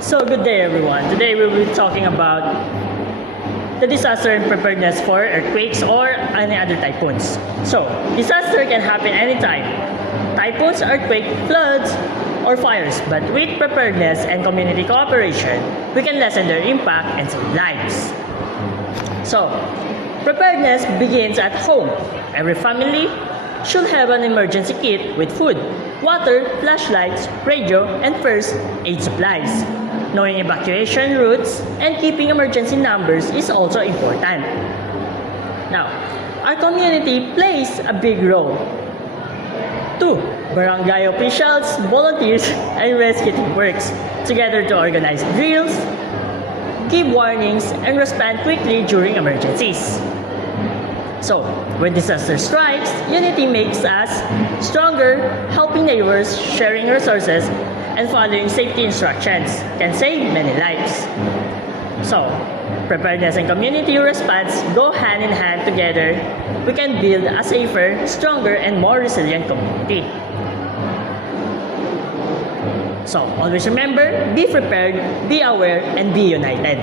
So good day everyone. Today we will be talking about the disaster and preparedness for earthquakes or any other typhoons. So disaster can happen anytime. Typhoons, earthquake, floods, or fires. But with preparedness and community cooperation, we can lessen their impact and save lives. So preparedness begins at home. Every family should have an emergency kit with food, water, flashlights, radio, and first aid supplies. Knowing evacuation routes and keeping emergency numbers is also important. Now, our community plays a big role. 2. Barangay officials, volunteers, and rescue team works together to organize drills, give warnings, and respond quickly during emergencies. So, when disaster strikes, unity makes us stronger, helping neighbors, sharing resources, and following safety instructions can save many lives. So, preparedness and community response go hand in hand together. We can build a safer, stronger, and more resilient community. So, always remember, be prepared, be aware, and be united.